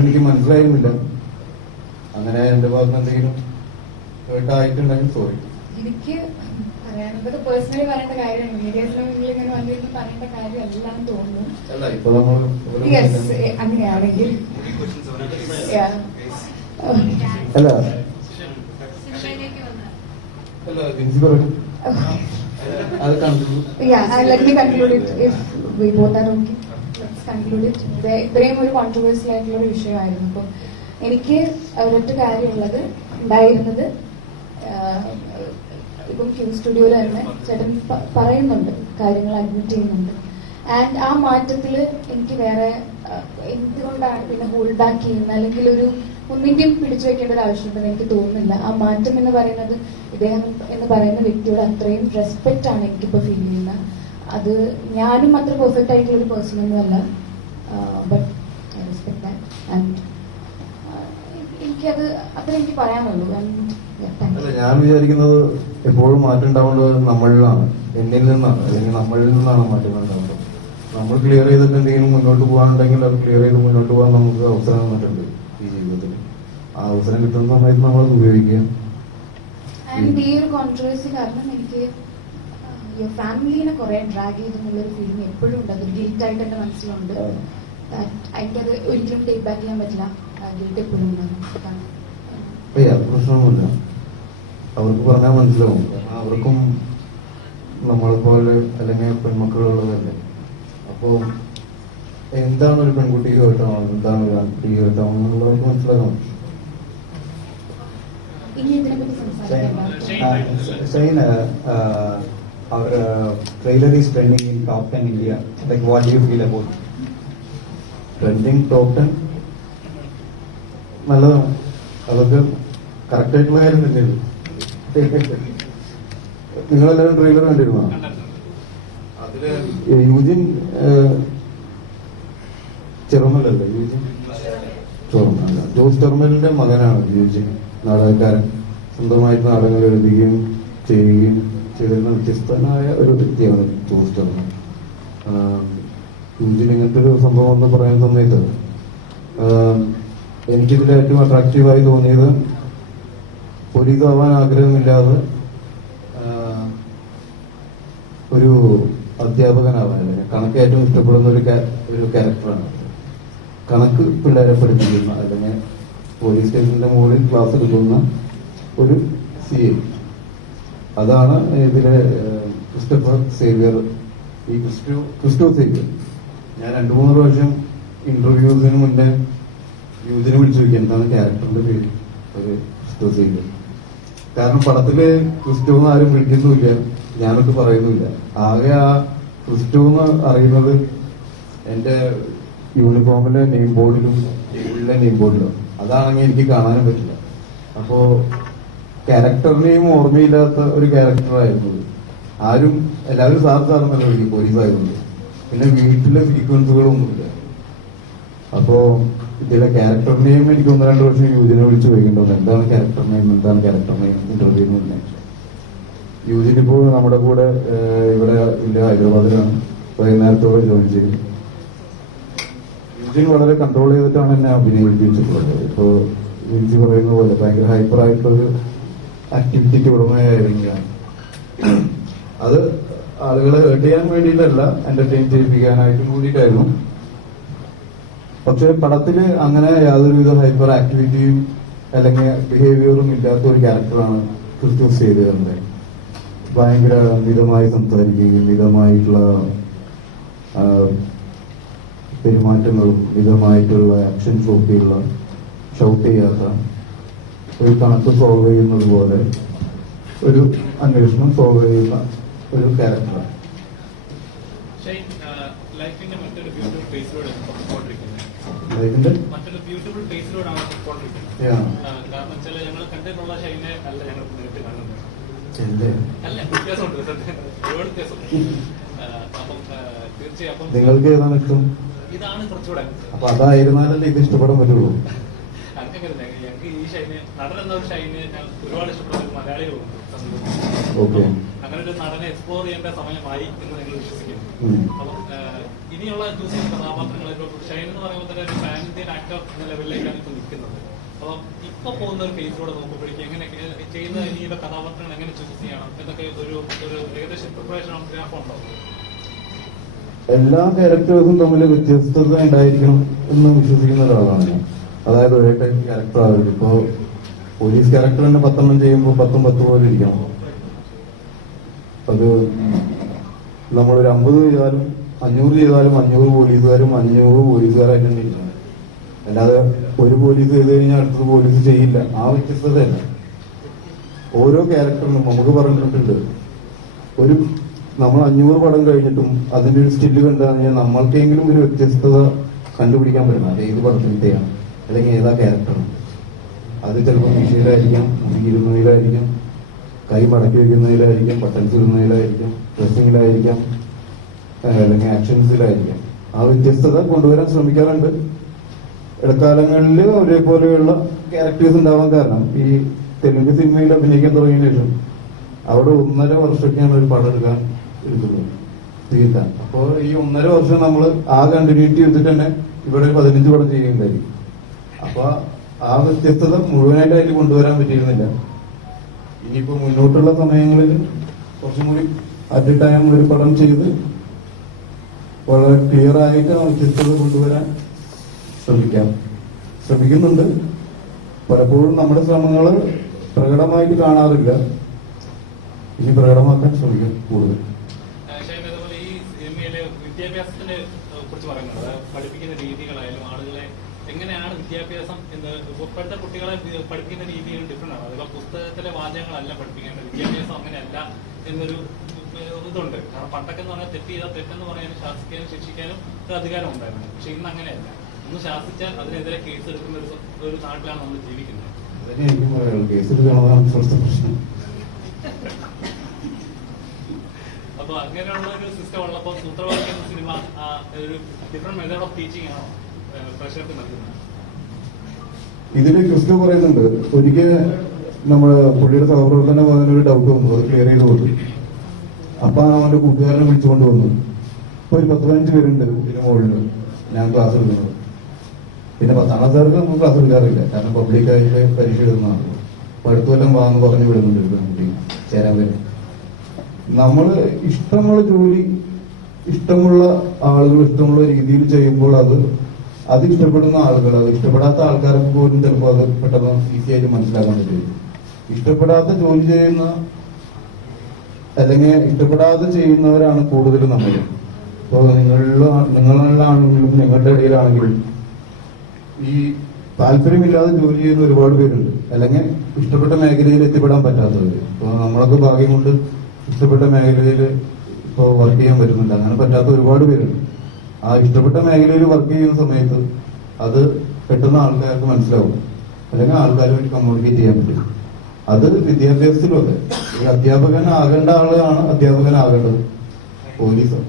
എനിക്ക് മനസ്സിലായിരുന്നില്ല. അങ്ങനെ എന്റെ ഭാഗത്ത് എന്തെങ്കിലും കേട്ടായിട്ടുണ്ടെങ്കിൽ സോറി എനിക്ക് പറയാനുള്ളത് പേഴ്സണലി പറയേണ്ട കാര്യമാണ്. മീഡിയസിലും ഇങ്ങനെ വന്നിരുന്ന് പറയേണ്ട കാര്യമല്ല എന്ന് തോന്നുന്നു. യെസ് അങ്ങനെയാണെങ്കിൽ. അല്ല. അത് conclude it. If we it. ഇത് ഇത്രയും ഒരു കോൺട്രവേഴ്സി ആയിട്ടുള്ള ഒരു വിഷയമായിരുന്നു. അപ്പം എനിക്ക് ഒരൊറ്റ കാര്യമുള്ളത് ഉണ്ടായിരുന്നത് ഇപ്പം ക്യൂ സ്റ്റുഡിയോയിൽ തന്നെ ചേട്ടൻ പറയുന്നുണ്ട് കാര്യങ്ങൾ അഡ്മിറ്റ് ചെയ്യുന്നുണ്ട്. ആൻഡ് ആ മാറ്റത്തിൽ എനിക്ക് വേറെ എന്തുകൊണ്ടാണ് പിന്നെ ഹോൾഡ് ബാക്ക് ചെയ്യുന്നത്? അല്ലെങ്കിൽ ഒരു ഒന്നിന്റെയും പിടിച്ചു വെക്കേണ്ട ഒരു ആവശ്യമുണ്ടെന്ന് എനിക്ക് തോന്നുന്നില്ല. ആ മാറ്റം എന്ന് പറയുന്നത് ഇദ്ദേഹം എന്ന് പറയുന്ന വ്യക്തിയോട് അത്രയും റെസ്പെക്റ്റ് ആണ് എനിക്കിപ്പോൾ ഫീൽ ചെയ്യുന്നത്. അത് ഞാനും അത്ര പെർഫെക്റ്റ് ആയിട്ടുള്ള ഒരു പേഴ്സൺ ഒന്നുമല്ല but I respect that and എനിക്കത് അത്ര എനിക്ക് പറയാനുള്ളൂ. അല്ല ഞാൻ വിചാരിക്കുന്നത് എപ്പോഴും മാറ്റം ഉണ്ടാവേണ്ടത് നമ്മളിലാണ്. എന്നിൽ നിന്നാണ്. അല്ലെങ്കിൽ നമ്മളിൽ നിന്നാണ് മാറ്റം ഉണ്ടാവേണ്ടത്. നമ്മൾ ക്ലിയർ ചെയ്തിട്ട് എന്തെങ്കിലും മുന്നോട്ട് പോകാനുണ്ടെങ്കിൽ അത് ക്ലിയർ ചെയ്ത് മുന്നോട്ട് പോകാൻ നമുക്ക് അവസരം തന്നിട്ടുണ്ട് ഈ ജീവിതത്തിൽ. ആ അവസരം കിട്ടുന്ന സമയത്ത് നമ്മൾ ഉപയോഗിക്കുക. ആൻഡ് ഈ ഒരു കോൺട്രവേഴ്സി കാരണം എനിക്ക് ഫാമിലിനെ കുറെ ഡ്രാഗ് ചെയ്തെന്നുള്ളൊരു ഫീലിംഗ് എപ്പോഴും ഉണ്ട്. അതൊരു ഗിൽറ്റ് ആയിട്ട് എന്റെ മനസ്സിലുണ്ട്. എനിക്കത് ഒരിക്കലും ടേക്ക് ബാക്ക് ചെയ്യാൻ പറ്റില്ല. ഗിൽറ്റ് എപ്പോഴും ഉണ്ടാകും പ്രശ്നമൊന്നുമില്ല. അവർക്ക് പറഞ്ഞാൽ മനസ്സിലാവും. കാരണം അവർക്കും നമ്മളെ പോലെ അല്ലെങ്കിൽ പെൺമക്കളുള്ളതല്ലേ. അപ്പോ എന്താണ് ഒരു പെൺകുട്ടി കേട്ടോ എന്താണ് ഒരു ആൺകുട്ടി കേട്ടോ എന്നുള്ളവർക്ക് മനസ്സിലാക്കണം ഇനി our uh, trailer is trending in top 10 India. Like, what do you feel about it? Trending top ten നല്ലതാണ് അതൊക്കെ കറക്റ്റ് ആയിട്ടുള്ള കാര്യം തന്നെയാണ്. നിങ്ങളെല്ലാവരും ട്രെയിലർ കണ്ടിരുന്നോ? അതിൽ യൂജിൻ ചെറുമലല്ലേ? യൂജിൻ? ചോർമല ജോസ് ചെറുമലിന്റെ മകനാണ് യൂജിൻ. നാടകക്കാരൻ. സ്വന്തമായിട്ട് നാടകങ്ങൾ എഴുതുകയും ചെയ്യുകയും ചെയ്തിരുന്ന വ്യത്യസ്തനായ ഒരു വ്യക്തിയാണ് ടൂറിസ്റ്റ് എന്ന് ഇന്ത്യയിൽ ഇങ്ങനത്തെ ഒരു സംഭവം എന്ന് പറയുന്ന സമയത്ത് എനിക്കിതിൽ ഏറ്റവും അട്രാക്റ്റീവായി തോന്നിയത് പോലീസ് ആവാൻ ആഗ്രഹമില്ലാതെ ഒരു അധ്യാപകനാവാൻ കണക്ക് ഏറ്റവും ഇഷ്ടപ്പെടുന്ന ഒരു ഒരു ക്യാരക്ടറാണ് കണക്ക് പിള്ളേരെ പഠിപ്പിക്കുന്ന അല്ലെങ്കിൽ പോലീസ് സ്റ്റേഷന്റെ മുകളിൽ ക്ലാസ് എടുക്കുന്ന ഒരു സി എ അതാണ് ഇതിലെ ക്രിസ്റ്റഫർ സേവിയർ ഈ ക്രിസ്റ്റു ക്രിസ്റ്റോ സേവിയർ. ഞാൻ രണ്ടു മൂന്ന് പ്രാവശ്യം ഇന്റർവ്യൂസിന് മുന്നേ യൂജിനെ വിളിച്ചു ചോദിക്കുക എന്താണ് ക്യാരക്ടറിന്റെ പേര്? ഒരു ക്രിസ്റ്റോ സേവിയർ. കാരണം പടത്തിൽ ക്രിസ്റ്റോ എന്ന് ആരും വിളിക്കുന്നുമില്ല. ഞാനൊക്കെ പറയുന്നില്ല ആകെ ആ ക്രിസ്റ്റോ എന്ന് അറിയുന്നത് എന്റെ യൂണിഫോമിലെ നെയിം ബോർഡിലും ടേബിളിലെ നെയിം ബോർഡിലും. അതാണെങ്കിൽ എനിക്ക് കാണാനും പറ്റില്ല. അപ്പോ ക്യാരക്ടറിനെയും ഓർമ്മയില്ലാത്ത ഒരു ക്യാരക്ടറായിരുന്നു. ആരും എല്ലാവരും സാർ എന്നല്ല വിളിക്കും പോലീസ് ആയതുകൊണ്ട് പിന്നെ വീട്ടിലെ സീക്വൻസുകളൊന്നുമില്ല അപ്പോ ഇതിലെ ക്യാരക്ടർ നെയിം എനിക്ക് ഒന്ന് രണ്ട് വർഷം യൂജിനെ വിളിച്ച് ചോദിക്കേണ്ടത് എന്താണ് ക്യാരക്ടർ നെയിം? എന്താണ് ക്യാരക്ടർ നെയിം? ഇന്റർവ്യൂ മുന്നേ. യൂജിൻ ഇപ്പോൾ നമ്മുടെ കൂടെ ഇവിടെ ഇന്ത്യ ഹൈദരാബാദിലാണ്. വൈകുന്നേരത്തോടെ ജോയിൻ ചെയ്തു യൂജിൻ വളരെ കൺട്രോൾ ചെയ്തിട്ടാണ് എന്നെ അഭിനയിപ്പിച്ചിട്ടുള്ളത്. ഇപ്പോ യൂജി പറയുന്ന പോലെ ഭയങ്കര ഹൈപ്പർ ആയിട്ടുള്ളൊരു ആക്ടിവിറ്റിക്ക് ഉടമയായിരിക്കുകയാണ് അത് ആളുകളെ ഹേർട്ട് ചെയ്യാൻ വേണ്ടിയിട്ടല്ല എന്റർടൈൻ ചെയ്യിപ്പിക്കാനായിട്ടും കൂടിയിട്ടായിരുന്നു. പക്ഷെ പടത്തിൽ അങ്ങനെ യാതൊരുവിധ ഹൈപ്പർ ആക്ടിവിറ്റിയും അല്ലെങ്കിൽ ബിഹേവിയറും ഇല്ലാത്ത ഒരു ക്യാരക്ടറാണ് ക്രിസ്റ്റോസ് ചെയ്തത് ഭയങ്കര മിതമായി സംസാരിക്കുകയും മിതമായിട്ടുള്ള പെരുമാറ്റങ്ങളും മിതമായിട്ടുള്ള ആക്ഷൻസ് ഒക്കെയുള്ള ഷൗട്ട് ചെയ്യാത്ത ഒരു കണക്ക് സോൾവ് ചെയ്യുന്നത് പോലെ ഒരു അന്വേഷണം സോൾവ് ചെയ്യുന്ന ഒരു ക്യാരക്ടറാണ് ലൈഫിന്റെ നിങ്ങൾക്ക് ഏതാണ് ഇഷ്ടം? അപ്പൊ അതായിരുന്നാലല്ലേ ഇത് ഇഷ്ടപ്പെടാൻ പറ്റുള്ളൂ. ഈ ഷൈന് നടൻ എന്ന ഒരു ഷൈന് ഞാൻ ഒരുപാട് ഇഷ്ടപ്പെടുന്ന ഒരു മലയാളികളുണ്ട് Okay. അങ്ങനെ ഒരു നടനെ എക്സ്പ്ലോർ ചെയ്യേണ്ട സമയമായി എന്ന് വിശ്വസിക്കുന്നു. അപ്പം ഇനിയുള്ള ചൂസ് കഥാപാത്രങ്ങളെ ഷൈൻ എന്ന് പറയുമ്പോൾ തന്നെ ഒരു പാൻ ഇന്ത്യൻ ആക്ടർ എന്ന ലെവലിലേക്കാണ് ഇപ്പൊ നിൽക്കുന്നത്. അപ്പൊ ഇപ്പൊ പോകുന്ന ഒരു ഫേസിലൂടെ നോക്കുമ്പോഴേക്കും എങ്ങനെ ചെയ്യുന്ന ഇനിയുള്ള കഥാപാത്രങ്ങൾ എങ്ങനെ ചൂസ് ചെയ്യണം? എന്നൊക്കെ ഒരു ഒരു ഏകദേശം പ്രിപ്പറേഷൻ ഗ്രാഫ് ഉണ്ടോ? എല്ലാ ക്യാരക്ടേഴ്സും തമ്മിൽ വ്യത്യസ്തത ഉണ്ടായിരിക്കണം എന്ന് വിശ്വസിക്കുന്ന ഒരാളാണ് ഞാൻ. അതായത് ഒരേ ടൈപ്പ് ക്യാരക്ടർ ആവില്ല ഇപ്പോ പോലീസ് ക്യാരക്ടർ തന്നെ പത്തെണ്ണം ചെയ്യുമ്പോൾ പത്തും പത്ത് പോലെ ഇരിക്കണം. അത് നമ്മളൊരു അമ്പത് ചെയ്താലും അഞ്ഞൂറ് ചെയ്താലും അഞ്ഞൂറ് പോലീസുകാരും അഞ്ഞൂറ് പോലീസുകാരായിട്ട് തന്നെ ഇരിക്കണം അല്ലാതെ ഒരു പോലീസ് ചെയ്ത് കഴിഞ്ഞാൽ അടുത്തത് പോലീസ് ചെയ്യില്ല. ആ വ്യത്യസ്തതയല്ല ഓരോ ക്യാരക്ടറിനും നമുക്ക് പറഞ്ഞിട്ടുണ്ട്. ഒരു നമ്മൾ അഞ്ഞൂറ് പടം കഴിഞ്ഞിട്ടും അതിന്റെ ഒരു സ്റ്റില്ല് കണ്ടു കഴിഞ്ഞാൽ നമ്മൾക്കെങ്കിലും ഒരു വ്യത്യസ്തത കണ്ടുപിടിക്കാൻ പറ്റണം അത് ഏത് പടത്തിലത്തെയാണ്. അല്ലെങ്കിൽ ഏതാ ക്യാരക്ടർ അത് ചിലപ്പോൾ വിഷയിലായിരിക്കാം മുടിയിരുന്നതിലായിരിക്കാം കൈ മടക്കി വയ്ക്കുന്നതിലായിരിക്കാം ബട്ടൺസ് ഇടുന്നതിലായിരിക്കും ഡ്രസ്സിങ്ങിലായിരിക്കാം അല്ലെങ്കിൽ ആക്ഷൻസിലായിരിക്കാം ആ വ്യത്യസ്തത കൊണ്ടുവരാൻ ശ്രമിക്കാറുണ്ട്. ഇടക്കാലങ്ങളിൽ ഒരേപോലെയുള്ള ക്യാരക്ടേഴ്സ് ഉണ്ടാവാൻ കാരണം ഈ തെലുങ്ക് സിനിമയിൽ അഭിനയിക്കാൻ തുടങ്ങിയ ശേഷം അവിടെ ഒന്നര വർഷമൊക്കെയാണ് ഒരു പടം എടുക്കാൻ എടുക്കുന്നത്. തീർക്കാൻ അപ്പോൾ ഈ ഒന്നര വർഷം നമ്മൾ ആ കണ്ടിന്യൂറ്റി വെച്ചിട്ട് തന്നെ ഇവിടെ പതിനഞ്ച് പടം ചെയ്യുന്നുണ്ടായിരിക്കും അപ്പൊ ആ വ്യത്യസ്തത മുഴുവനായിട്ട് അതിൽ കൊണ്ടുവരാൻ പറ്റിയിരുന്നില്ല. ഇനിയിപ്പോ മുന്നോട്ടുള്ള സമയങ്ങളിൽ കുറച്ചും കൂടി അറ്റ് ടൈം ഒരു പടം ചെയ്ത് വളരെ ക്ലിയർ ആയിട്ട് ആ വ്യത്യസ്തത കൊണ്ടുവരാൻ ശ്രമിക്കാം. ശ്രമിക്കുന്നുണ്ട്. പലപ്പോഴും നമ്മുടെ ശ്രമങ്ങൾ പ്രകടമായിട്ട് കാണാറില്ല. ഇനി പ്രകടമാക്കാൻ ശ്രമിക്കും കൂടുതൽ. വിദ്യാഭ്യാസത്തിനെ കുറിച്ച് പറയുന്നത് പഠിപ്പിക്കുന്ന രീതികളായാലും ആളുകളെ എങ്ങനെയാണ് വിദ്യാഭ്യാസം എന്ന് ഇപ്പോഴത്തെ കുട്ടികളെ പഠിക്കുന്ന പഠിപ്പിക്കുന്ന രീതികൾ ഡിഫറെന്റ് ആണ്. അതിപ്പോ പുസ്തകത്തിലെ വാചകങ്ങളല്ല പഠിപ്പിക്കേണ്ടത്. വിദ്യാഭ്യാസം അങ്ങനെയല്ല എന്നൊരു ഇതുണ്ട്. കാരണം പണ്ടൊക്കെ എന്ന് പറഞ്ഞാൽ തെറ്റ് ചെയ്താൽ തെറ്റെന്ന് പറയാനും ശാസിക്കാനും ശിക്ഷിക്കാനും ഒരു അധികാരം ഉണ്ടായിരുന്നു. പക്ഷെ ഇന്ന് അങ്ങനെയല്ല. ഒന്ന് ശാസിച്ചാൽ അതിനെതിരെ കേസ് എടുക്കുന്ന ഒരു ഒരു നാട്ടിലാണ് നമ്മൾ ജീവിക്കുന്നത്. അപ്പൊ അങ്ങനെയുള്ള ഒരു സിസ്റ്റം ഉള്ളപ്പോൾ സൂത്രവാക്യം സിനിമ ഒരു ഡിഫറെന്റ് മെത്തേഡ് ഓഫ് ടീച്ചിങ് ആണോ? ഇതിൽ ക്രിസ്തു പറയുന്നുണ്ട് ഒരിക്കൽ നമ്മൾ പുള്ളിയുടെ സഹപ്രവർത്തന ഒരു ഡൗട്ട് വന്നു അത് ക്ലിയർ ചെയ്ത് കൊടുത്തു. അപ്പൊ അവന്റെ കൂട്ടുകാരനെ വിളിച്ചുകൊണ്ട് വന്നു. ഇപ്പൊ ഒരു പത്ത് പതിനഞ്ച് പേരുണ്ട് ഇതിന് മുകളിൽ ഞാൻ ക്ലാസ് എടുക്കുന്നത് പിന്നെ പത്താം ക്ലാസ്സുകാർക്ക് നമ്മൾ ക്ലാസ് എടുക്കാറില്ല. കാരണം പബ്ലിക് ആയിട്ട് പരീക്ഷ എഴുതുന്നതാണ്. പഠിത്തമെല്ലാം വാന്ന് പറഞ്ഞു വിടുന്നുണ്ട് ഒരു കുട്ടി ചേരാൻ വരും നമ്മൾ ഇഷ്ടമുള്ള ജോലി ഇഷ്ടമുള്ള ആളുകൾ ഇഷ്ടമുള്ള രീതിയിൽ ചെയ്യുമ്പോൾ അത് അത് ഇഷ്ടപ്പെടുന്ന ആളുകൾ അത് ഇഷ്ടപ്പെടാത്ത ആൾക്കാർക്ക് പോലും ചിലപ്പോൾ അത് പെട്ടെന്ന് ഈസി ആയിട്ട് മനസ്സിലാക്കാൻ പറ്റും. ഇഷ്ടപ്പെടാത്ത ജോലി ചെയ്യുന്ന അല്ലെങ്കിൽ ഇഷ്ടപ്പെടാതെ ചെയ്യുന്നവരാണ് കൂടുതലും നമ്മൾ. ഇപ്പോൾ നിങ്ങളുടെ നിങ്ങളിലാണെങ്കിലും നിങ്ങളുടെ ഇടയിലാണെങ്കിലും ഈ താല്പര്യമില്ലാതെ ജോലി ചെയ്യുന്ന ഒരുപാട് പേരുണ്ട്. അല്ലെങ്കിൽ ഇഷ്ടപ്പെട്ട മേഖലയിൽ എത്തിപ്പെടാൻ പറ്റാത്തവർ ഇപ്പോൾ നമ്മളൊക്കെ ഭാഗ്യം കൊണ്ട് ഇഷ്ടപ്പെട്ട മേഖലയിൽ ഇപ്പോൾ വർക്ക് ചെയ്യാൻ പറ്റുന്നുണ്ട്. അങ്ങനെ പറ്റാത്ത ഒരുപാട് പേരുണ്ട്. ആ ഇഷ്ടപ്പെട്ട മേഖലയിൽ വർക്ക് ചെയ്യുന്ന സമയത്ത് അത് പെട്ടെന്ന് ആൾക്കാർക്ക് മനസ്സിലാവും. അല്ലെങ്കിൽ ആൾക്കാരുമായിട്ട് കമ്മ്യൂണിക്കേറ്റ് ചെയ്യാൻ പറ്റും. അത് വിദ്യാഭ്യാസത്തിലും അതെ. ഒരു അധ്യാപകൻ ആകേണ്ട ആളാണ് അധ്യാപകനാകേണ്ടത് police.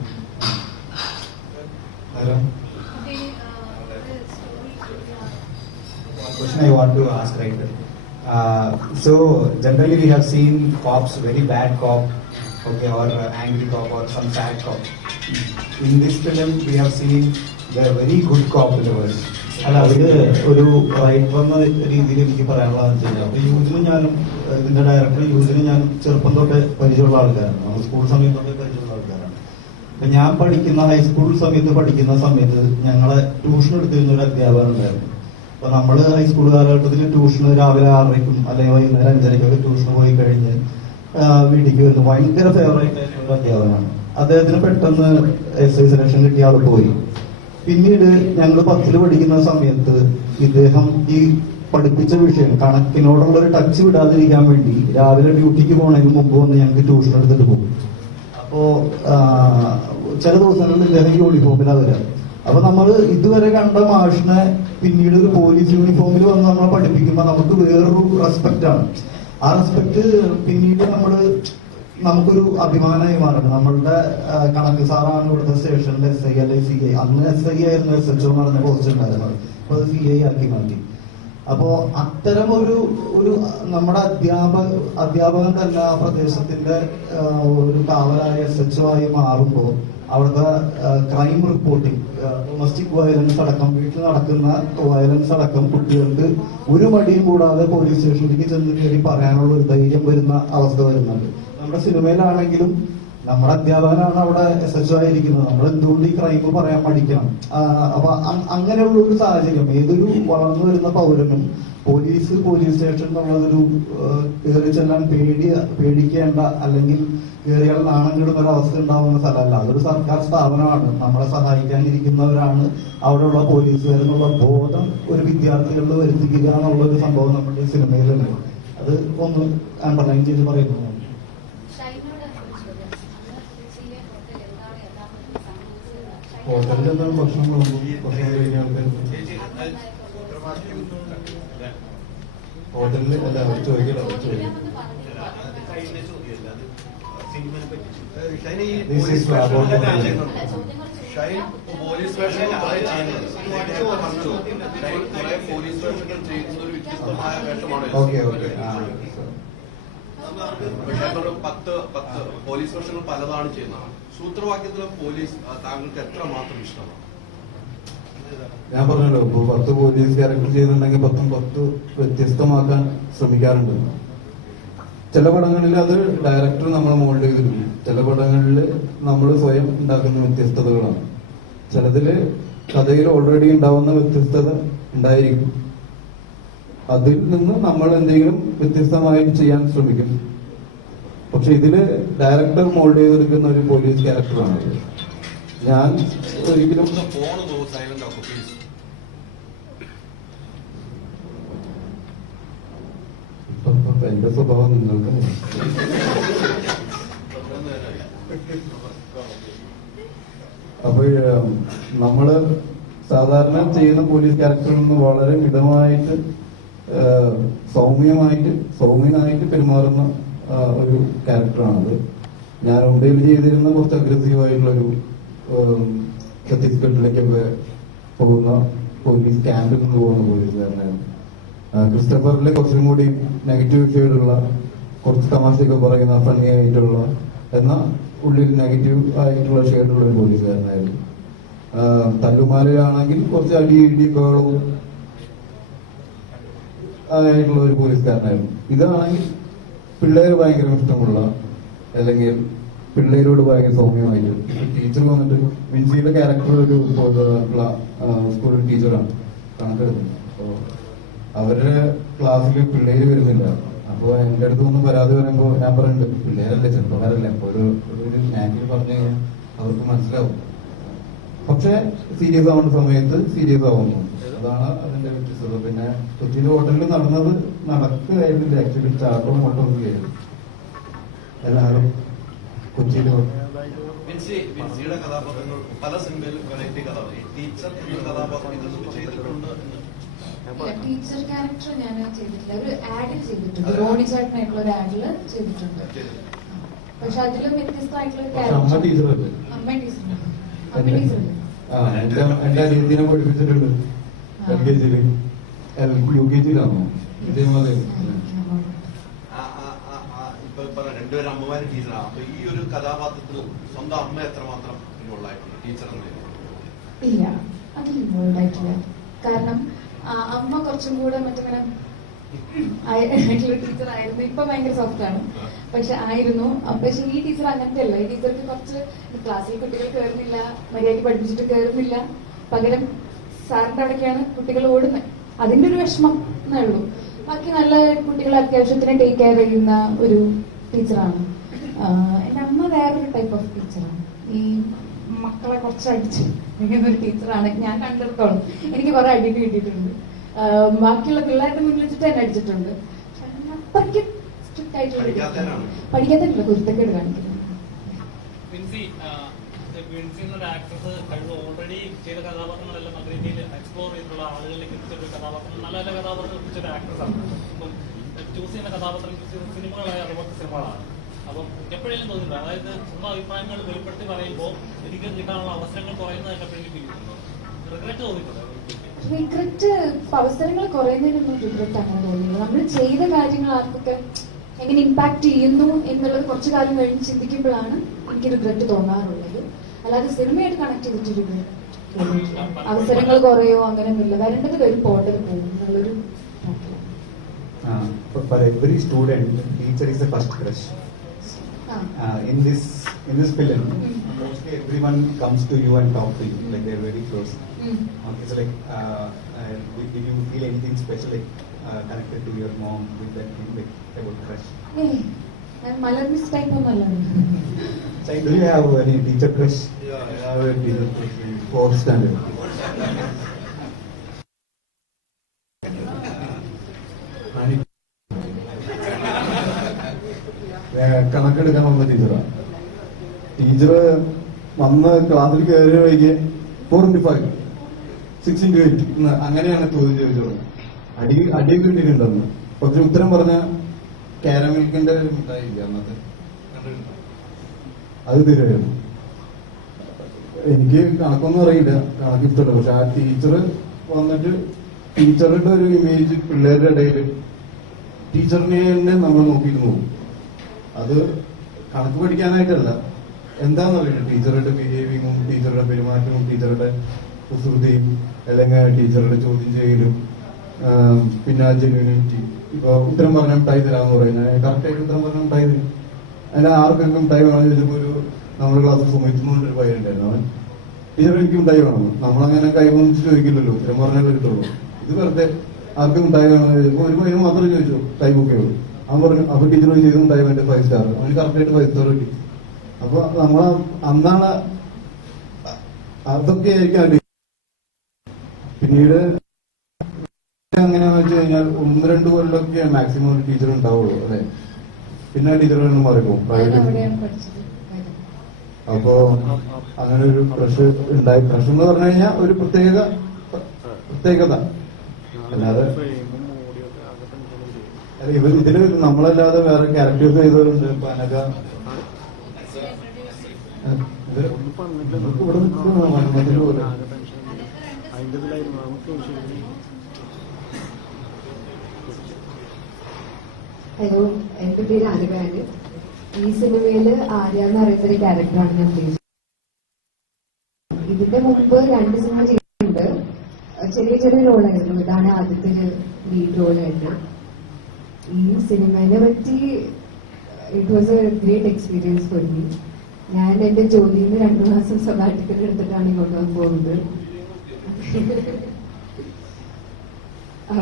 question I want to ask right? There. Uh, so generally we have seen cops, very bad cop, okay, or uh, angry cop or some sad cop. This film we have seen the very good cop in the world. അല്ല അതിൽ ഒരു right വന്ന രീതിയിൽ എനിക്ക് പറയാനുള്ളതെന്ന് വെച്ച് കഴിഞ്ഞാൽ അപ്പൊ യൂസിനും ഞാനും ഇതിന്റെ ഡയറക്ടർ യൂസിനും ഞാൻ ചെറുപ്പം തൊട്ട് പരിചയമുള്ള ആൾക്കാരാണ്. നമ്മൾ സ്കൂൾ സമയത്ത് തൊട്ട് പരിചയമുള്ള ആൾക്കാരാണ്. അപ്പൊ ഞാൻ പഠിക്കുന്ന ഹൈസ്കൂൾ സമയത്ത് പഠിക്കുന്ന സമയത്ത് ഞങ്ങളെ ട്യൂഷൻ എടുത്തിരുന്ന ഒരു അധ്യാപകൻ ഉണ്ടായിരുന്നു. അപ്പൊ നമ്മൾ ഹൈസ്കൂൾ കാലഘട്ടത്തിൽ ട്യൂഷൻ രാവിലെ ആറരയ്ക്കും അല്ലെങ്കിൽ വൈകുന്നേരം അഞ്ചരയ്ക്കൊക്കെ ട്യൂഷന് പോയി കഴിഞ്ഞ് വീട്ടിലേക്ക് വരുന്നു. ഭയങ്കര ഫേവറേറ്റ് ആയിട്ടുള്ള അധ്യാപകനാണ്. അദ്ദേഹത്തിന് പെട്ടെന്ന് എസ് ഐ സെലക്ഷൻ കിട്ടിയ ആൾ പോയി. പിന്നീട് ഞങ്ങൾ പത്തിൽ പഠിക്കുന്ന സമയത്ത് ഇദ്ദേഹം ഈ പഠിപ്പിച്ച വിഷയം കണക്കിനോടുള്ള ഒരു ടച്ച് വിടാതിരിക്കാൻ വേണ്ടി രാവിലെ ഡ്യൂട്ടിക്ക് പോണതിന് മുമ്പ് വന്ന് ഞങ്ങൾക്ക് ട്യൂഷൻ എടുത്തിട്ട് പോകും. അപ്പോ ചില ദിവസങ്ങളിൽ ഇദ്ദേഹം യൂണിഫോമിലാണ് വരാം. അപ്പൊ നമ്മൾ ഇതുവരെ കണ്ട മാഷിനെ പിന്നീട് ഒരു പോലീസ് യൂണിഫോമിൽ വന്ന് നമ്മളെ പഠിപ്പിക്കുമ്പോൾ നമുക്ക് വേറൊരു റെസ്പെക്റ്റ് ആണ്. ആ റെസ്പെക്ട് പിന്നീട് നമ്മൾ നമുക്കൊരു അഭിമാനമായി മാറണം നമ്മളുടെ കണക്ക് സാറാണ് ഇവിടുത്തെ സ്റ്റേഷനിലെ എസ് ഐ അല്ലെങ്കിൽ സി ഐ അന്ന് എസ് ഐ ആയിരുന്നു എസ് എച്ച് പറഞ്ഞ പോസ്റ്റ് ഉണ്ടായിരുന്നത്. അപ്പൊ അത് സി ഐ ആക്കി മാറ്റി. അപ്പോ അത്തരം ഒരു ഒരു നമ്മുടെ അധ്യാപക അധ്യാപകൻ തന്നെ ആ പ്രദേശത്തിന്റെ ഒരു കാവലായ എസ് എച്ച് ആയി മാറുമ്പോൾ അവിടുത്തെ ക്രൈം റിപ്പോർട്ടിംഗ് ഡൊമസ്റ്റിക് വയലൻസ് അടക്കം വീട്ടിൽ നടക്കുന്ന വയലൻസ് അടക്കം കുട്ടികൾക്ക് ഒരു മടിയും കൂടാതെ പോലീസ് സ്റ്റേഷനിലേക്ക് ചെന്ന് കയറി പറയാനുള്ള ഒരു ധൈര്യം വരുന്ന അവസ്ഥ വരുന്നുണ്ട്. നമ്മുടെ സിനിമയിലാണെങ്കിലും നമ്മുടെ അധ്യാപകനാണ് അവിടെ എസ് എച്ച് ആയിരിക്കുന്നത്. നമ്മൾ എന്തുകൊണ്ട് ഈ ക്രൈം പറയാൻ പഠിക്കണം അപ്പൊ അങ്ങനെയുള്ള ഒരു സാഹചര്യം ഏതൊരു വളർന്നു വരുന്ന പൗരനും പോലീസ് പോലീസ് സ്റ്റേഷൻ എന്നുള്ളതൊരു കയറി ചെല്ലാൻ പേടി പേടിക്കേണ്ട അല്ലെങ്കിൽ കയറിയാൽ നാണം കിടുന്ന ഒരു അവസ്ഥ ഉണ്ടാവുന്ന സ്ഥലമല്ല. അതൊരു സർക്കാർ സ്ഥാപനമാണ്. നമ്മളെ സഹായിക്കാനിരിക്കുന്നവരാണ്. അവിടെയുള്ള പോലീസുകാരെന്നുള്ള ബോധം ഒരു വിദ്യാർത്ഥികളിൽ വരുത്തിക്കുക എന്നുള്ള ഒരു സംഭവം നമ്മുടെ സിനിമയിലുണ്ട് അത് ഒന്ന് അണ്ടർലൈൻ ചെയ്ത് പറയുന്നു ഷൈനോട് ഒരു ചോദ്യം. അന്ന് കൊച്ചിയിലെ ഹോട്ടൽ എന്താണ് യഥാർത്ഥത്തിൽ സംഭവിച്ചത്? ഹോട്ടലിൽ എന്താണ് ഭക്ഷണം ഭക്ഷണം കഴിക്കാൻ ഹോട്ടലിൽ അല്ല അവർ ചോദിക്കണം അവർ ചോദിക്കും ഷൈൻ പോലീസ് വേഷങ്ങൾ പോലീസ് വേഷങ്ങൾ ചെയ്യുന്ന ഒരു വ്യത്യസ്തമായ വേഷമാണ് ഓക്കെ ഓക്കെ പത്ത് പത്ത് പോലീസ് വേഷങ്ങൾ പലതാണ് ചെയ്യുന്നത്. സൂത്രവാക്യത്തിലെ പോലീസ് താങ്കൾക്ക് എത്ര മാത്രം ഇഷ്ടമാണ്? ഞാൻ പറഞ്ഞല്ലോ ഇപ്പൊ പത്ത് പോലീസ് ക്യാരക്ടർ ചെയ്യുന്നുണ്ടെങ്കിൽ പത്തും പത്ത് വ്യത്യസ്തമാക്കാൻ ശ്രമിക്കാറുണ്ട്. ചില പടങ്ങളിൽ അത് ഡയറക്ടർ നമ്മൾ മോൾഡ് ചെയ്തിട്ടുണ്ട് ചില പടങ്ങളിൽ നമ്മൾ സ്വയം ഉണ്ടാക്കുന്ന വ്യത്യസ്തതകളാണ്. ചിലതിൽ കഥയിൽ ഓൾറെഡി ഉണ്ടാവുന്ന വ്യത്യസ്തത ഉണ്ടായിരിക്കും. അതിൽ നിന്ന് നമ്മൾ എന്തെങ്കിലും വ്യത്യസ്തമായി ചെയ്യാൻ ശ്രമിക്കും. പക്ഷെ ഇതിൽ ഡയറക്ടർ മോൾഡ് ചെയ്തെടുക്കുന്ന ഒരു പോലീസ് ക്യാരക്ടറാണ് ഞാൻ ഒരിക്കലും എന്റെ സ്വഭാവം നിങ്ങൾക്ക് അപ്പൊ ഏഹ്, നമ്മൾ സാധാരണ ചെയ്യുന്ന പോലീസ് ക്യാരക്ടറിൽ നിന്ന് വളരെ മിതമായിട്ട് സൗമ്യമായിട്ട് സൗമ്യനായിട്ട് പെരുമാറുന്ന ഒരു ക്യാരക്ടറാണത്. ഞാൻ മുംബൈയിൽ ചെയ്തിരുന്ന കുറച്ച് അഗ്രസീവ് ആയിട്ടുള്ള ഒരു ഛത്തീസ്ഗഡിലേക്കൊക്കെ പോകുന്ന പോലീസ് ക്യാമ്പിൽ നിന്ന് പോകുന്ന പോലീസുകാരനായിരുന്നു. ക്രിസ്റ്റഫറിലെ കുറച്ചും കൂടി നെഗറ്റീവ് ഷെയ്ഡുള്ള കുറച്ച് തമാശയൊക്കെ പറയുന്ന ഫണ്ണി ആയിട്ടുള്ള എന്നാൽ ഉള്ളിൽ നെഗറ്റീവ് ആയിട്ടുള്ള ഷെയ്ഡുള്ള ഒരു പോലീസുകാരനായിരുന്നു തല്ലുമാലയാണെങ്കിൽ കുറച്ച് അടി ഇടി ബഹളവും ആയിട്ടുള്ള ഒരു പോലീസുകാരനായിരുന്നു. ഇതാണെങ്കിൽ പിള്ളേർ ഭയങ്കര ഇഷ്ടമുള്ള അല്ലെങ്കിൽ പിള്ളേരോട് ഭയങ്കര സൗമ്യമായിട്ട് ടീച്ചർ വന്നിട്ട് മിൻസിയുടെ ക്യാരക്ടർ ഒരു സ്കൂൾ ടീച്ചറാണ് കണക്കെടുക്കുന്നത്. അപ്പോൾ അവരുടെ ക്ലാസ്സിൽ പിള്ളേര് വരുന്നില്ല അപ്പൊ എന്റെ അടുത്ത് വന്ന് പരാതി പറയുമ്പോ ഞാൻ പറയുന്നുണ്ട് പിള്ളേരല്ലേ ചെറുപ്പക്കാരല്ലേ? അപ്പൊ ഒരു ഒരു സ്നാക്കിൽ പറഞ്ഞു കഴിഞ്ഞാൽ അവർക്ക് മനസ്സിലാവും. പക്ഷെ സീരിയസ് ആവുന്ന സമയത്ത് സീരിയസ് ആവുന്നു. അതാണ് അതിന്റെ വ്യത്യസ്തത. പിന്നെ കൊച്ചിയിലെ ഹോട്ടലിൽ നടന്നത് നടക്കുകയായിരുന്നില്ല. ആക്ച്വലി ചാട്ടവും ആയിരുന്നു എല്ലാവരും കൊച്ചിയിൽ വിൻസിയുടെ കഥാപാത്രങ്ങൾ പല സിനിമയിലും വെറൈറ്റി കഥാപാത്രം ടീച്ചർ എന്ന കഥാപാത്രം ഇതൊന്നും ചെയ്തിട്ടുണ്ട് ടീച്ചർ ക്യാരക്ടർ ഞാൻ ചെയ്തിട്ടില്ല. ഒരു ആഡിൽ ചെയ്തിട്ടുണ്ട്. റോണി ചേട്ടനായിട്ടുള്ള ഒരു ആഡിൽ ചെയ്തിട്ടുണ്ട്. പക്ഷെ അതിലും വ്യത്യസ്തമായിട്ടുള്ള അമ്മ ക്യാരക്ടർ അമ്മ ടീച്ചർ അമ്മ ടീച്ചർ എന്റെ അനിയത്തിനെ പഠിപ്പിച്ചിട്ടുണ്ട്. എൽ കെ ജിയിൽ എൽ യു കെ ജിയിലാണോ പറഞ്ഞ രണ്ടുപേരും അമ്മമാരും ടീച്ചറാണ് അപ്പൊ ഈ ഒരു കഥാപാത്രത്തിൽ സ്വന്തം അമ്മ എത്രമാത്രം ഇൻവോൾവ് ആയിട്ടുണ്ട് ടീച്ചർ എന്ന നിലയിൽ ഇല്ല അതിൽ ഇൻവോൾവ് ആയിട്ടില്ല കാരണം അമ്മ കുറച്ചും കൂടെ മറ്റിങ്ങനെ ആയിട്ടുള്ള ടീച്ചർ ആയിരുന്നു ഇപ്പൊ ഭയങ്കര സോഫ്റ്റ് ആണ് പക്ഷെ ആയിരുന്നു അപ്പൊ പക്ഷെ ഈ ടീച്ചർ അങ്ങനത്തെ അല്ല ഈ ടീച്ചർക്ക് കുറച്ച് ക്ലാസ്സിൽ കുട്ടികൾ കയറുന്നില്ല മര്യാദയ്ക്ക് പഠിപ്പിച്ചിട്ട് കയറുന്നില്ല പകരം സാറിന്റെ അവിടേക്കാണ് കുട്ടികൾ ഓടുന്നത്. അതിന്റെ ഒരു വിഷമം എന്നേ ഉള്ളൂ. ബാക്കി നല്ല കുട്ടികളെ അത്യാവശ്യത്തിന് ടേക്ക് കെയർ ചെയ്യുന്ന ഒരു ടീച്ചറാണ് എന്റെ അമ്മ വേറൊരു ടൈപ്പ് ഓഫ് ടീച്ചറാണ് ഈ മക്കളെ കുറച്ച് അടിച്ച് ഇങ്ങനെ ഒരു ടീച്ചറാണ് ഞാൻ കണ്ടിടത്തോളം. എനിക്ക് കുറെ അടി കിട്ടിയിട്ടുണ്ട്. ബാക്കിയുള്ള പിള്ളേരുടെ മുന്നിൽ വെച്ചിട്ട് എന്നെ അടിച്ചിട്ടുണ്ട്. അത്രയ്ക്ക് സ്ട്രിക്റ്റ് ആയിട്ടുള്ള. പഠിക്കാത്തല്ല കുരുത്തക്കേട് കാണിക്കുന്നത്. വിൻസി എന്നൊരു ആക്ട്രസ് കഴിഞ്ഞ ഓൾറെഡി ചെയ്ത കഥാപാത്രങ്ങളെല്ലാം നല്ല രീതിയിൽ എക്സ്പ്ലോർ ചെയ്തിട്ടുള്ള ആളുകളിലേക്ക് എത്തിച്ചൊരു കഥാപാത്രം നല്ല നല്ല കഥാപാത്രം എത്തിച്ചൊരു ആക്ട്രസ്സാണ് അപ്പം ചൂസ് ചെയ്യുന്ന കഥാപാത്രം ചൂസ് ചെയ്യുന്ന സിനിമകളായ അതുപോലത്തെ സിനിമകളാണ്. അപ്പം എപ്പോഴെങ്കിലും തോന്നിയിട്ടുണ്ട് അതായത് സ്വന്തം അഭിപ്രായങ്ങൾ വെളിപ്പെടുത്തി പറയുമ്പോൾ എനിക്ക് കിട്ടാനുള്ള അവസരങ്ങൾ കുറയുന്നത് എപ്പോഴെങ്കിലും റിഗ്രറ്റ് തോന്നിയിട്ടുണ്ട്. റിഗ്രറ്റ് അവസരങ്ങൾ കുറയുന്നതിനൊന്നും റിഗ്രറ്റ് അങ്ങനെ തോന്നുന്നു നമ്മൾ ചെയ്ത കാര്യങ്ങൾ ആർക്കൊക്കെ എങ്ങനെ ഇമ്പാക്ട് ചെയ്യുന്നു എന്നുള്ളത് കുറച്ചു കാലം കഴിഞ്ഞ് ചിന്തിക്കുമ്പോഴാണ് എനിക്ക് റിഗ്രറ്റ് തോന്നാറുള്ളത്. അല്ലാതെ സിനിമയായിട്ട് കണക്ട് തോന്നിയിട്ടില്ല. അവസരങ്ങൾ കുറയോ അങ്ങനെയൊന്നുമില്ല വരേണ്ടത് വരും പോകേണ്ടത് പോകും എന്നുള്ളൊരു തോന്നൽ. Uh, for, for every student, teacher is the first crush. ആ Uh, in this in this film, Mm. mostly everyone comes to you and talk to you, like they're very close. ഉം. Okay, so like, uh, uh, did, did you feel anything special, like uh, connected to your mom with that thing, like about crush? ഏയ്, ഞാൻ Malar miss type ഒന്നല്ല So, do you have any teacher crush? Fourth standard കണക്കെടുക്കാൻ വന്ന ടീച്ചറാണ് teacher വന്ന് ക്ലാസ്സിൽ കയറിയ വൈകി four into five six into eight അങ്ങനെയാണ് ചോദ്യം ചോദിച്ചത്. അടി അടിയൊക്കെ കിട്ടിയിട്ടുണ്ടെന്ന്. കുറച്ച് ഉത്തരം പറഞ്ഞ കാരമിൽക്കിന്റെ മിഠായില്ല അന്നത്തെ? അത് തരുമായിരുന്നു എനിക്ക് കണക്കൊന്നും അറിയില്ല. കണക്ക് ഇഷ്ടമല്ല പക്ഷെ ആ ടീച്ചർ വന്നിട്ട് ടീച്ചറുടെ ഒരു ഇമേജ് പിള്ളേരുടെ ഇടയിൽ ടീച്ചറിനെ തന്നെ നമ്മൾ നോക്കിയിട്ട് പോകും അത് കണക്ക് പഠിക്കാനായിട്ടല്ല. എന്താണെന്നറിയില്ല. ടീച്ചറുടെ ബിഹേവിങ്ങും ടീച്ചറുടെ പെരുമാറ്റവും ടീച്ചറുടെ കുസൃതിയും അല്ലെങ്കിൽ ടീച്ചറുടെ ചോദ്യം ചെയ്യലും പിന്നെ ആ ജെന്യൂനിറ്റി ഇപ്പൊ ഉത്തരം പറഞ്ഞ മിഠായി തരാമെന്ന് പറയുന്നത്. കറക്റ്റായിട്ട് ഉത്തരം പറഞ്ഞ മിഠായി തരും. അതിന് ആർക്കെങ്കിലും മിഠായി വേണമെങ്കിൽ ഇതിപ്പോ ഒരു നമ്മുടെ ക്ലാസ്സിൽ സുമിത്തുന്ന ഒരു പയ്യനുണ്ടായിരുന്നു അവൻ ടീച്ചർ എനിക്ക് മിഠായി വേണം. നമ്മളങ്ങനെ കൈ പൊന്നിച്ച് ചോദിക്കില്ലല്ലോ. ഉത്തരം പറഞ്ഞാൽ കിട്ടുള്ളൂ. ഇത് വെറുതെ ആർക്കും മിഠായി വേണമെന്ന് ചോദിച്ചപ്പോ ഒരു പയ്യൻ മാത്രം ചോദിച്ചു. ടൈ ബുക്ക് ചെയ്തു അവൻ പറഞ്ഞു അപ്പൊ ടീച്ചർ ചെയ്തു മിഠായി വേണ്ട? ഫൈവ് സ്റ്റാർ അവന് കറക്റ്റായിട്ട് ഫൈവ് സ്റ്റാർ കിട്ടി. അപ്പൊ നമ്മൾ അന്നാണ് അതൊക്കെ ആയിരിക്കും പിന്നീട് എങ്ങനെയാന്ന് വെച്ച് കഴിഞ്ഞാൽ ഒന്ന് രണ്ട് കൊല്ലമൊക്കെ മാക്സിമം ഒരു ടീച്ചർ ഉണ്ടാവുള്ളൂ അല്ലെ? പിന്നെ ടീച്ചർ ഒന്നും മാറിപ്പോകും പ്രൈവറ്റ് അപ്പോ അങ്ങനെ ഒരു പ്രഷർ ഉണ്ടായി. പ്രഷർ എന്ന് പറഞ്ഞു കഴിഞ്ഞാൽ ഒരു പ്രത്യേക പ്രത്യേകത. അല്ലാതെ അല്ല, ഇവർ ഇതിൽ നമ്മളല്ലാതെ വേറെ ക്യാരക്ടേഴ്സ് ചെയ്തവരുണ്ട്. ഇപ്പൊ അനക ഇവർക്ക് ഇവിടെ നിൽക്കുന്ന. പോലെ. ഹലോ എന്റെ പേര് അനുകാന് ഈ സിനിമയിൽ ആര്യ എന്ന് പറയുന്ന ഒരു ക്യാരക്ടറാണ് ഞാൻ ഉദ്ദേശിച്ചത്. ഇതിന്റെ മുമ്പ് രണ്ട് സിനിമ ചെയ്തിട്ടുണ്ട്. ചെറിയ ചെറിയ റോളായിരുന്നു ഇതാണ് ആദ്യത്തെ ലീഡ് റോൾ തന്നെ. ഈ സിനിമയെ പറ്റി it was a great experience for me ഞാൻ എന്റെ ജോലിയിൽ നിന്ന് രണ്ടു മാസം സൊബാറ്റിക്കൽ എടുത്തിട്ടാണ് ഇങ്ങോട്ട് പോകുന്നത്. അപ്പൊ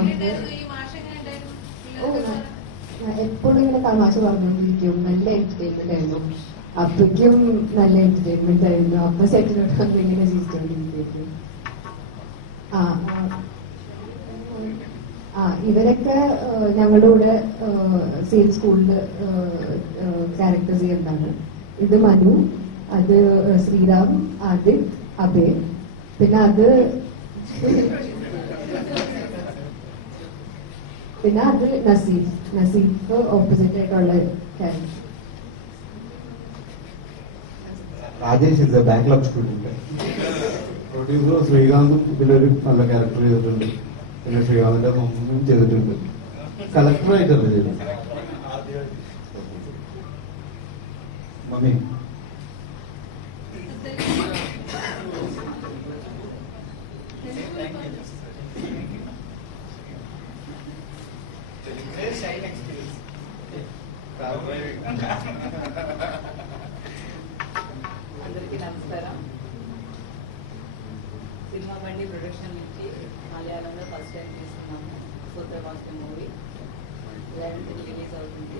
എപ്പോഴും ഇങ്ങനെ തമാശ പറഞ്ഞുകൊണ്ടിരിക്കും. നല്ല എന്റർടൈൻമെന്റ് ആയിരുന്നു. അപ്പയ്ക്കും നല്ല എന്റർടൈൻമെന്റ് ആയിരുന്നു. അപ്പ സെറ്റിലോട്ട് ഇങ്ങനെ ആ ആ. ഇവരൊക്കെ ഞങ്ങളുടെ കൂടെ സെയിം സ്കൂളിൽ ക്യാരക്ടർ ചെയ്യുന്നതാണ്. ഇത് മനു അത് ശ്രീറാം ആദിത് അഭയ്. പിന്നെ അത് പിന്നെ അത് നസീഫ് നസീഫ് ഓപ്പോസിറ്റ് ആയിട്ടുള്ള character Rajesh is bank backlog student producer ശ്രീകാന്തും ഇതിലൊരു നല്ല ക്യാരക്ടർ ചെയ്തിട്ടുണ്ട്. പിന്നെ ശ്രീകാന്തിന്റെ മമ്മിയും ചെയ്തിട്ടുണ്ട്. കലക്ടറായിട്ടല്ല ചെയ്തത്? Mummy. అందరికీ నమస్కారం. సినిమా బండి ప్రొడక్షన్ నుంచి మలయాళంలో ఫస్ట్ టైం చేస్తున్నాము సూత్రభాస్కర్ మూవీ. లెవెన్త్ రిలీజ్ అవుతుంది.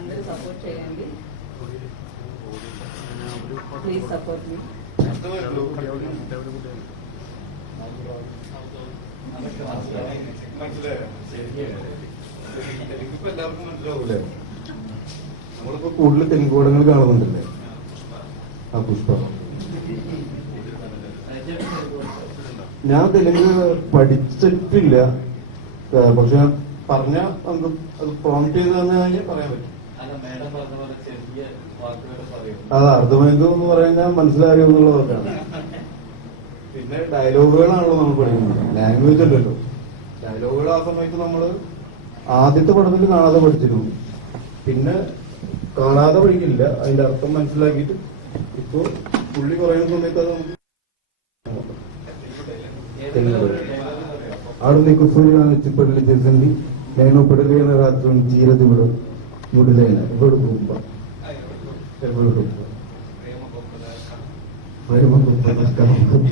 అందరూ సపోర్ట్ చేయండి. ప్లీజ్ సపోర్ట్ మీ నమస్కారం കൂടുതൽ തെലുങ്ക് പടങ്ങൾ കാണുന്നുണ്ടല്ലേ? ആ പുഷ്പ. ഞാൻ തെലുങ്ക് പഠിച്ചിട്ടില്ല. പക്ഷെ പറഞ്ഞ നമുക്ക് അത് പ്രോമിറ്റ് ചെയ്ത് തന്നെ പറയാൻ പറ്റും. അത് അർദ്ധമേന്ദു എന്ന് പറയുന്ന മനസ്സിലായോ എന്നുള്ളതൊക്കെയാണ് പിന്നെ ഡയലോഗുകളാണല്ലോ നമ്മൾ പഠിക്കുന്നത്. ലാംഗ്വേജ് അല്ലല്ലോ ഡയലോഗുകൾ ആ സമയത്ത് നമ്മൾ ആദ്യത്തെ പഠനത്തിൽ കാണാതെ പഠിച്ചിരുന്നു. പിന്നെ കാണാതെ പഠിക്കില്ല അതിന്റെ അർത്ഥം മനസ്സിലാക്കിയിട്ട് ഇപ്പോ പുള്ളി പറയുന്ന സമയത്ത് അത് ఆడని సూర్యనాన్ని చిప్పడలు చేసింది నేను పడలేన రాత్రం చీరదివుడు ముడిలైన ఎవడు గొప్ప ఎవడు గొప్ప ప్రేమ గొప్ప నష్టం గొప్ప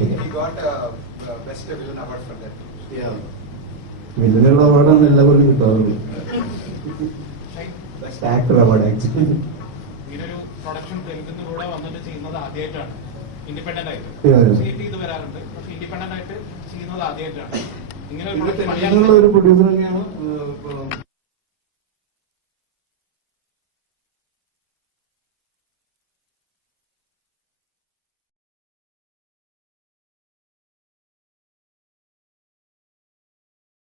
വില്ലനുള്ള അവാർഡാണ് എല്ലാവരും കിട്ടാറുള്ളത് ബെസ്റ്റ് ആക്ടർ അവാർഡ് ആക്ച്വലി ഇങ്ങനൊരു പ്രൊഡക്ഷൻ തെലുങ്കിലൂടെ വന്നിട്ട് ചെയ്യുന്നത് ആദ്യമായിട്ടാണ് ഇൻഡിപെൻഡന്റ് ആയിട്ട്. Yeah, yeah. സീറ്റ് ചെയ്ത് വരാറുണ്ട്. പക്ഷെ ഇൻഡിപെൻഡന്റ് ആയിട്ട് ചെയ്യുന്നത് ആദ്യമായിട്ടാണ് ഇങ്ങനെ ഒരു ഇത് ഒരു പ്രൊഡ്യൂസർ തന്നെയാണ്